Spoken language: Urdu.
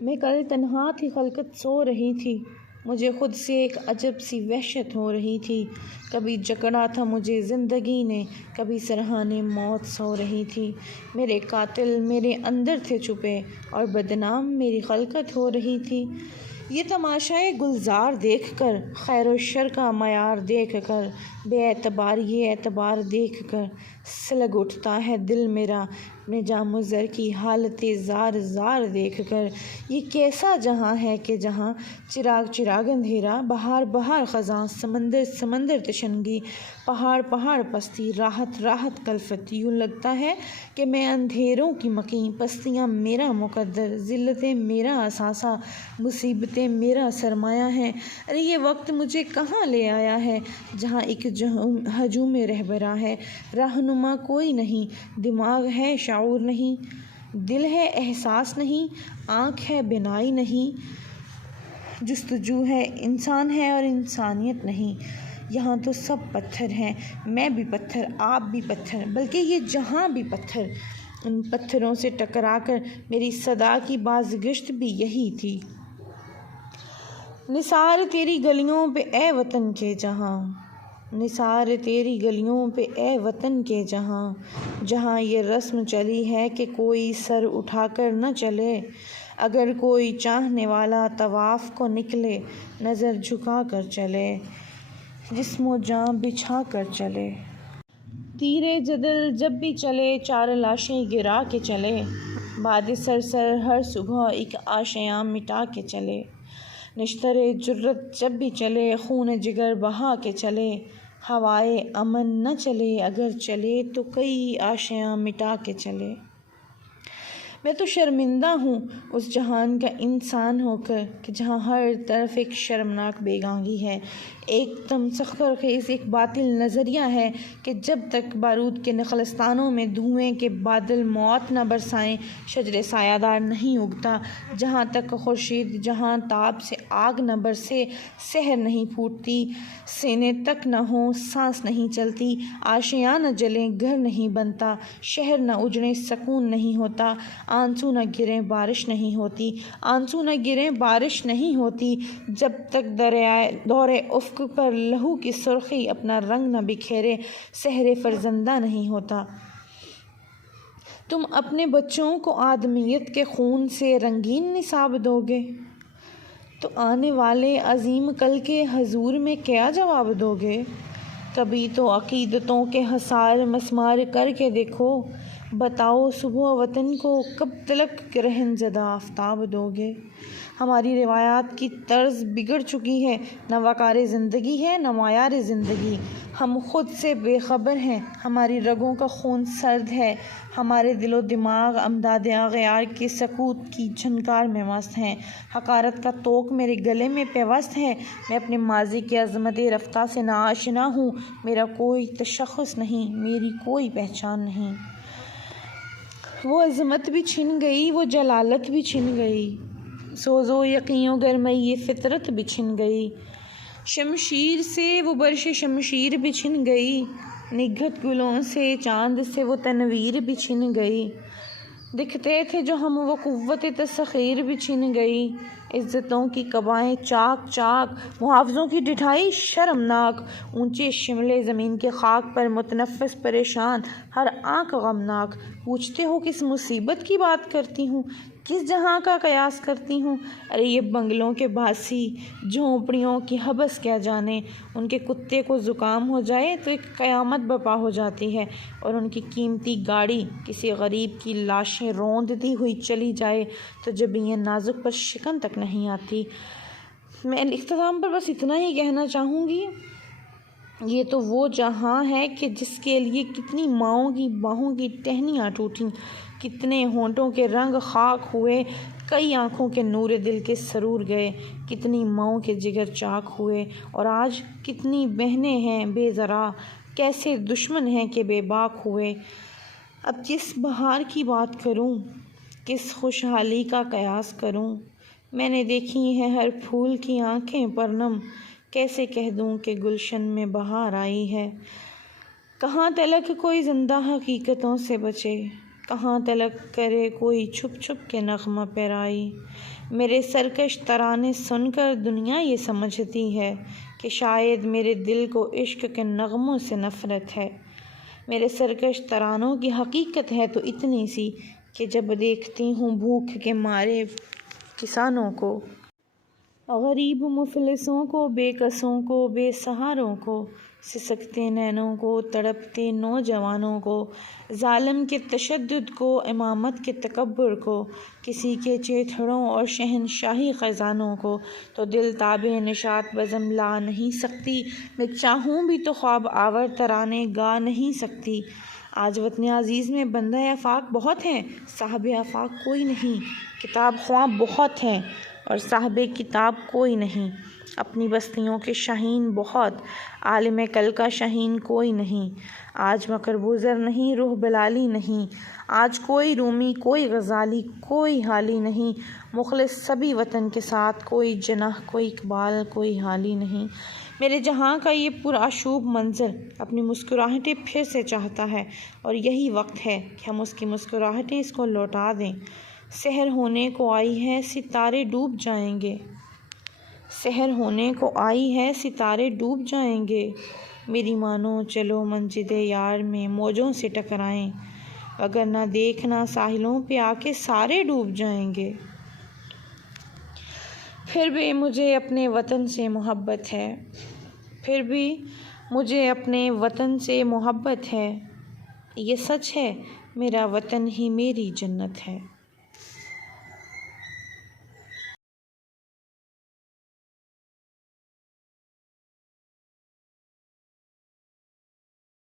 میں کل تنہا تھی، خلقت سو رہی تھی، مجھے خود سے ایک عجب سی وحشت ہو رہی تھی۔ کبھی جکڑا تھا مجھے زندگی نے، کبھی سرحانے موت سو رہی تھی۔ میرے قاتل میرے اندر تھے چھپے، اور بدنام میری خلقت ہو رہی تھی۔ یہ تماشائے گلزار دیکھ کر، خیر و شر کا معیار دیکھ کر، بے اعتبار یہ اعتبار دیکھ کر، سلگ اٹھتا ہے دل میرا اپنے جام و زر کی حالت زار زار دیکھ کر۔ یہ کیسا جہاں ہے کہ جہاں چراغ چراغ اندھیرا، بہار بہار خزاں، سمندر سمندر تشنگی، پہاڑ پہاڑ پستی، راحت راحت کلفت۔ یوں لگتا ہے کہ میں اندھیروں کی مکیں، پستیاں میرا مقدر، ذلتیں میرا اثاثہ، مصیبتیں میرا سرمایہ ہیں۔ ارے یہ وقت مجھے کہاں لے آیا ہے، جہاں ایک ہجوم رہبراں ہے، رہنما کوئی نہیں، دماغ ہے شعور نہیں، دل ہے احساس نہیں، آنکھ ہے بینائی نہیں، جستجو ہے انسان ہے اور انسانیت نہیں۔ یہاں تو سب پتھر ہیں، میں بھی پتھر، آپ بھی پتھر، بلکہ یہ جہاں بھی پتھر۔ ان پتھروں سے ٹکرا کر میری صدا کی بازگشت بھی یہی تھی۔ نثار تیری گلیوں پہ اے وطن کے جہاں، نثار تیری گلیوں پہ اے وطن کے جہاں، جہاں یہ رسم چلی ہے کہ کوئی سر اٹھا کر نہ چلے، اگر کوئی چاہنے والا طواف کو نکلے، نظر جھکا کر چلے، جسم و جاں بچھا کر چلے۔ تیرے جدل جب بھی چلے، چار لاشیں گرا کے چلے، باد سرسر ہر صبح ایک آشیاں مٹا کے چلے۔ نشتر جرت جب بھی چلے، خون جگر بہا کے چلے، ہوائے امن نہ چلے، اگر چلے تو کئی آشیاں مٹا کے چلے۔ میں تو شرمندہ ہوں اس جہان کا انسان ہو کر کہ جہاں ہر طرف ایک شرمناک بے گانگی ہے، ایک دم سخر خیز ایک باطل نظریہ ہے کہ جب تک بارود کے نخلستانوں میں دھوئیں کے بادل موت نہ برسائیں، شجر سایہ دار نہیں اگتا، جہاں تک خورشید جہاں تاب سے آگ نہ برسے، سحر نہیں پھوٹتی، سینے تک نہ ہوں سانس نہیں چلتی، آشیاں نہ جلیں گھر نہیں بنتا، شہر نہ اجڑیں سکون نہیں ہوتا، آنسو نہ گریں بارش نہیں ہوتی، آنسو نہ گریں بارش نہیں ہوتی، جب تک دور افق پر لہو کی سرخی اپنا رنگ نہ بکھیرے، سحر فرزندہ نہیں ہوتا۔ تم اپنے بچوں کو آدمیت کے خون سے رنگین نصاب دو گے تو آنے والے عظیم کل کے حضور میں کیا جواب دو گے؟ کبھی تو عقیدتوں کے حصار مسمار کر کے دیکھو، بتاؤ صبح وطن کو کب تلک رہن زدہ آفتاب دو گے؟ ہماری روایات کی طرز بگڑ چکی ہے، نہ وقار زندگی ہے نہ معیار زندگی، ہم خود سے بے خبر ہیں، ہماری رگوں کا خون سرد ہے، ہمارے دل و دماغ امداد اغیار کے سکوت کی جھنکار میں مست ہیں، حقارت کا طوق میرے گلے میں پیوست ہے، میں اپنے ماضی کی عظمت رفتہ سے ناآشنا ہوں، میرا کوئی تشخص نہیں، میری کوئی پہچان نہیں۔ وہ عظمت بھی چھن گئی، وہ جلالت بھی چھن گئی، سوز و یقین و گرمئی فطرت بھی چھن گئی، شمشیر سے وہ برش شمشیر بھی چھن گئی، نگہت گلوں سے چاند سے وہ تنویر بھی چھن گئی، دکھتے تھے جو ہم وہ قوت تسخیر بھی چھن گئی، عزتوں کی قبائیں چاک چاک، محافظوں کی ڈٹھائی شرمناک، اونچے شملے زمین کے خاک پر متنفس پریشان، ہر آنکھ غمناک۔ پوچھتے ہو کس مصیبت کی بات کرتی ہوں، کس جہاں کا قیاس کرتی ہوں؟ ارے یہ بنگلوں کے باسی، جھونپڑیوں کی حبس کیا جانے، ان کے کتے کو زکام ہو جائے تو ایک قیامت برپا ہو جاتی ہے، اور ان کی قیمتی گاڑی کسی غریب کی لاشیں روندتی ہوئی چلی جائے تو جبین نازک پر شکن تک نہیں آتی۔ میں اختتام پر بس اتنا ہی کہنا چاہوں گی، یہ تو وہ جہاں ہے کہ جس کے لیے کتنی ماؤں کی باہوں کی ٹہنیاں ٹوٹیں، کتنے ہونٹوں کے رنگ خاک ہوئے، کئی آنکھوں کے نور دل کے سرور گئے، کتنی ماؤں کے جگر چاک ہوئے، اور آج کتنی بہنیں ہیں بے ذرا، کیسے دشمن ہیں کہ بے باک ہوئے۔ اب کس بہار کی بات کروں، کس خوشحالی کا قیاس کروں، میں نے دیکھی ہیں ہر پھول کی آنکھیں پرنم، کیسے کہہ دوں کہ گلشن میں بہار آئی ہے؟ کہاں تلک کوئی زندہ حقیقتوں سے بچے، کہاں تلک کرے کوئی چھپ چھپ کے نغمہ پیرائی۔ میرے سرکش ترانے سن کر دنیا یہ سمجھتی ہے کہ شاید میرے دل کو عشق کے نغموں سے نفرت ہے۔ میرے سرکش ترانوں کی حقیقت ہے تو اتنی سی کہ جب دیکھتی ہوں بھوک کے مارے کسانوں کو، غریب مفلسوں کو، بے کسوں کو، بے سہاروں کو، سسکتے نینوں کو، تڑپتے نوجوانوں کو، ظالم کے تشدد کو، امامت کے تکبر کو، کسی کے چیتھڑوں اور شہنشاہی خزانوں کو، تو دل تابِ نشاط بزم لا نہیں سکتی، میں چاہوں بھی تو خواب آور ترانے گا نہیں سکتی۔ آج وطن عزیز میں بندہ آفاق بہت ہیں، صاحب آفاق کوئی نہیں، کتاب خواں بہت ہیں اور صاحب کتاب کوئی نہیں۔ اپنی بستیوں کے شاہین بہت، عالم کل کا شاہین کوئی نہیں۔ آج مکر بزر نہیں، روح بلالی نہیں، آج کوئی رومی، کوئی غزالی، کوئی حالی نہیں، مخلص سبھی وطن کے ساتھ، کوئی جناح، کوئی اقبال، کوئی حالی نہیں۔ میرے جہاں کا یہ پرآشوب منظر اپنی مسکراہٹیں پھر سے چاہتا ہے اور یہی وقت ہے کہ ہم اس کی مسکراہٹیں اس کو لوٹا دیں۔ سحر ہونے کو آئی ہے، ستارے ڈوب جائیں گے، سحر ہونے کو آئی ہے، ستارے ڈوب جائیں گے، میری مانو چلو مسجد یار میں موجوں سے ٹکرائیں، وگرنہ دیکھنا ساحلوں پہ آ کے سارے ڈوب جائیں گے۔ پھر بھی مجھے اپنے وطن سے محبت ہے، پھر بھی مجھے اپنے وطن سے محبت ہے، یہ سچ ہے میرا وطن ہی میری جنت ہے۔